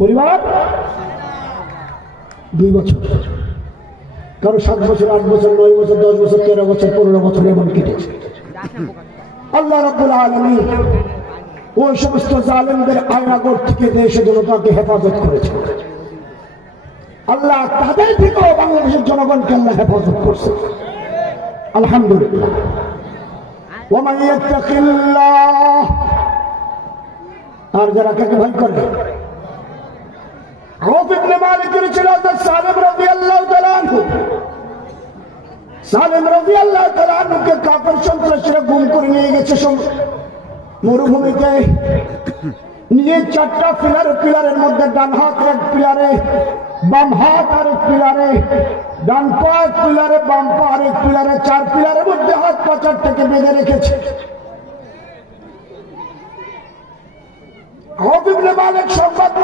পরিবার 2 বছর, কারো 7 বছর, 8 বছর, 9 বছর, 10 বছর, 13 বছর, 15 বছর এমন কেটেছে। আল্লাহ রাব্বুল আলামিন ওই সমস্ত জালেমদের আয়নাগর থেকে দেশে জনতাকে হেফাজত করেছে। আল্লাহ তাদের থেকেও বাংলাদেশের জনগণকে আল্লাহ হেফাজত করছে, আলহামদুলিল্লাহ। ওয়ামান ইয়াত্তাকিল্লাহ, আর যারা কাকে ভয় করে, আউফ ইবনে মালিকের ছিল হযরত সালেম রাদিয়াল্লাহু তাআলা আনহু। সালেম রাদিয়াল্লাহু তাআলা আনহুকে কাফের সন্ত্রাসীরা গুম করে নিয়ে গেছে মরুভূমিতে, নিয়ে 4টা পিলারের মধ্যে ডান হাত এক পিলারে, বাম হাত আরেক পিলারে, ডান পা এক পিলারে, বাম পা আরেক পিলারে, 4 পিলারের মধ্যে হাত পা 4টাকে বেঁধে রেখেছে। আউফ ইবনে মালিক সংবাদ